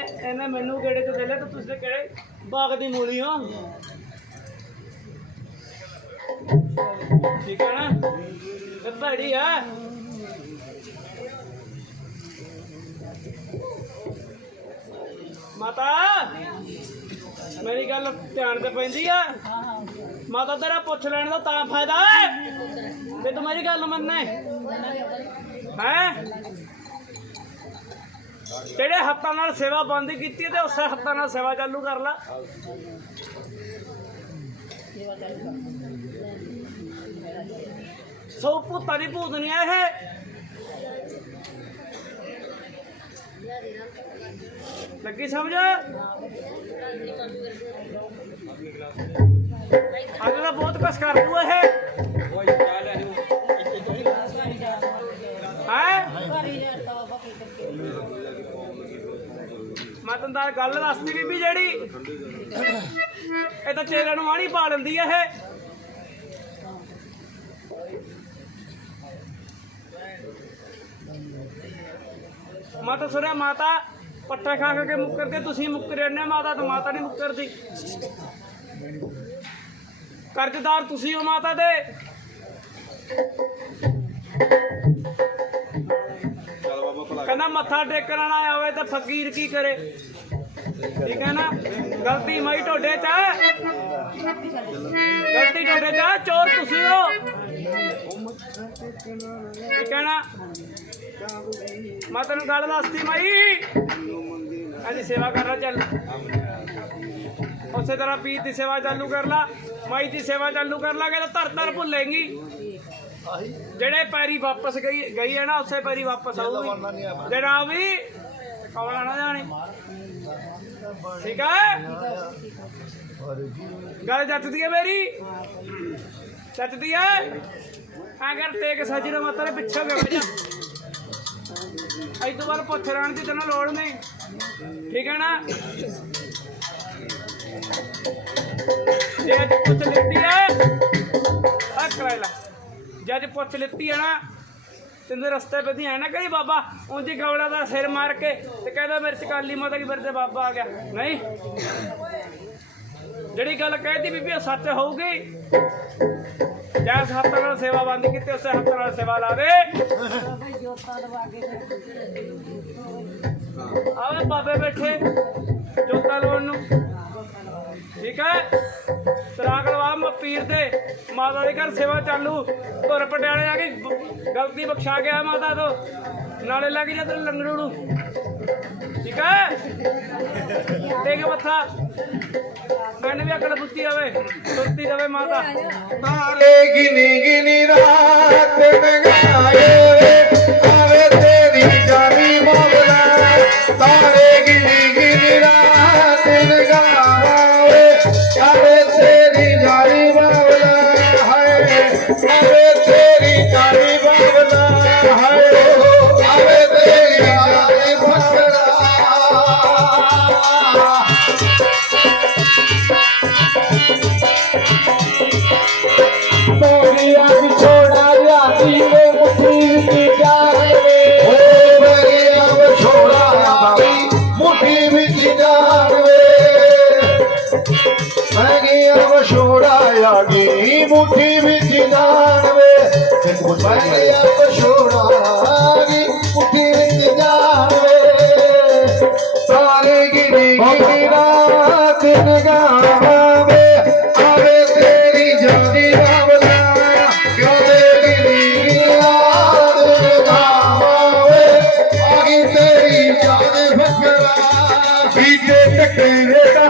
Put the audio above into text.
ਇਹਨੇ ਇਹਨੇ ਮੈਨੂੰ ਕਿਹੜੇ ਤੋਂ ਦੇ ਤੇ ਤੁਸੀਂ ਕਿਹੜੇ ਬਾਗ ਦੀ ਮੂਲੀ ਹੋ। ਠੀਕ ਹੈ ਨਾ? ਤੇ ਭੜੀ ਆ। ਮਾਤਾ, ਮੇਰੀ ਗੱਲ ਧਿਆਨ ਤੇ ਪੈਂਦੀ ਆ। ਮਾਤਾ, ਤੇਰਾ ਪੁੱਛ ਲੈਣ ਦਾ ਤਾਂ ਫਾਇਦਾ ਹੈ। ਵੀ ਤੂੰ ਮੇਰੀ ਗੱਲ ਮੰਨੇ ਹੈ? ਜਿਹੜੇ ਹੱਥਾਂ ਨਾਲ ਸੇਵਾ ਬੰਦ ਕੀਤੀ ਤੇ ਉਸੇ ਹੱਥਾਂ ਨਾਲ ਸੇਵਾ ਚਾਲੂ ਕਰ ਲਾ। ਸੋ ਭੂਤਾਂ ਦੀ ਭੂਤ ਨਹੀਂ ਆ ਇਹ। ਲੱਗੀ ਸਮਝ? ਅੱਜ ਦਾ ਬਹੁਤ ਕਸ ਕਰ ਦੂ ਇਹ। ਮੈਂ ਤੈਨੂੰ ਤਾਂ ਗੱਲ ਦੱਸਦੀ ਬੀਬੀ ਜਿਹੜੀ ਇਹ ਤਾਂ ਚੇਲੇ ਨੂੰ ਆਣੀ ਪਾ ਲੈਂਦੀ ਆ ਇਹ। ਮੈਂ ਤਾਂ ਸੁਣਿਆ ਮਾਤਾ, ਪੱਠੇ ਖਾ ਖਾ ਕੇ ਮੁੱਕਰਦੇ ਤੁਸੀਂ ਮੁੱਕਰ ਮਾਤਾ ਤਾਂ ਮਾਤਾ ਨਹੀਂ ਮੁੱਕਰਦੀ। ਕਰਜ਼ਦਾਰ ਤੁਸੀਂ ਹੋ ਮਾਤਾ ਦੇ। ਕਹਿੰਦਾ ਮੱਥਾ ਟੇਕਣ ਵਾਲਾ ਆਇਆ ਹੋਵੇ ਫਕੀਰ ਕੀ ਕਰੇ? ਠੀਕ ਹੈ ਨਾ? ਗਲਤੀ ਮਾਈ ਢੋਡੇ ਚ ਗਲਤੀ ਢੋਡੇ ਚ ਚੋਰ ਤੁਸੀਂ ਹੋ? ਠੀਕ ਹੈ ਨਾ? ਮੈਂ ਤੈਨੂੰ ਗੱਲ ਦੱਸਦੀ ਮਾਈ। ਇਹਦੀ ਸੇਵਾ ਕਰਨਾ ਚੱਲ। ਉਸੇ ਤਰ੍ਹਾਂ ਪੀਰ ਦੀ ਸੇਵਾ ਚਾਲੂ ਕਰ ਲਾ, ਮਾਈ ਦੀ ਸੇਵਾ ਚਾਲੂ ਕਰ ਲਾਗੇ ਤਾਂ ਧਰ ਧਰ ਭੁੱਲੇਗੀ। ਜਿਹੜੇ ਪੈਰੀ ਵਾਪਸ ਗਈ ਗਈ ਹੈ ਨਾ ਉਸੇ ਪੈਰੀ ਵਾਪਸ ਆਊਗੀ। ਜਿਹੜਾ ਵੀ ਕੌਲਾ ਨਾ ਜਾਣੇ? ਠੀਕ ਹੈ? ਗੱਲ ਜੱਟਦੀ ਹੈ ਮੇਰੀ? ਜੱਟਦੀ ਹੈ? ਅਗਰ ਤੇਗ ਸੱਜਣ ਮਾਤਾ ਦੇ ਪਿੱਛੇ ਹੋ ਗਿਆ ਅੱਜ ਤੋਂ ਬਾਅਦ ਪੁੱਛ ਰਹਿਣ ਦੀ ਤੈਨੂੰ ਲੋੜ ਨਹੀਂ। ਠੀਕ ਹੈ ਨਾ? ਜੇ ਅੱਜ ਪੁੱਛ ਲਿੱਤੀ ਹੈ ਆ ਕਰਾਇ ਲਾ ਜੇ ਅੱਜ ਪੁੱਛ ਲਿੱਤੀ ਹੈ ਨਾ, ਤੈਨੂੰ ਰਸਤੇ ਪੇ ਹੈ ਨਾ ਕਹੀ, ਬਾਬਾ, ਉਂਝ ਗਵਲਾ ਦਾ ਸਿਰ ਮਾਰ ਕੇ ਤੇ ਕਹਿੰਦਾ ਮੇਰੇ ਚ ਮਾਤਾ ਕੀ ਮੇਰੇ ਤੇ ਬਾਬਾ ਆ ਗਿਆ। ਨਹੀਂ। ਜਿਹੜੀ ਗੱਲ ਕਹਿਦੀ ਬੀਬੀ, ਉਹ ਸੱਚ ਹੋਊਗੀ। ਜੈਸ ਹੱਥ ਨਾਲ ਸੇਵਾ ਬੰਦ ਕੀਤੀ, ਉਸੇ ਹੱਥ ਨਾਲ ਸੇਵਾ ਲਾ ਆਵੇ ਬਾਬੇ ਬੈਠੇ, ਜੋਤਾ ਲਵਾਉਣ ਨੂੰ। ਠੀਕ ਹੈ? ਤਰਾਕ ਲਵਾ ਪੀਰ ਦੇ। ਮਾਤਾ ਦੇ ਘਰ ਸੇਵਾ ਚਾਲੂ। ਧੁਰ ਪਟਿਆਲੇ ਆ ਕੇ ਗਲਤੀ ਬਖਸ਼ਾ ਗਿਆ ਮਾਤਾ ਤੋਂ। ਨਾਲੇ ਲੱਗ ਜਾ ਤੇਰੇ ਲੰਗੜੂ ਨੂੰ। ਠੀਕ ਹੈ? ਟੇਕ ਮੱਥਾ। ਮੈਨੂੰ ਵੀ ਅਕਲ ਬੁੱਧੀ ਆਵੇ ਸੁਰਤੀ ਰਵੇ ਮਾਤਾ ਤਾਰੇ ਗਿਨੀ ਵਿਛੋੜਾ ਆ ਗਈ ਮੁੱਠੀ ਵਿੱਚ ਜਾਣਵੇ। ਮੈਗੀਆਂ ਵਿਛੋੜਾ ਆ ਗਈ ਮੁੱਠੀ ਵਿੱਚ ਜਾਣਵੇ। ਤਾਰੇ ਗਿਣੀ ਗਿਣੀ ਰਾਤ ਨਗਾਵੇ ਆਵੇ ਤੇਰੀ ਜਾਨੀ ਆਗੀ ਤੇਰੀ ਜਾਨ ਫਕਰਾ। ਬੀਜੇ ਟਕਰੇ ਦਾ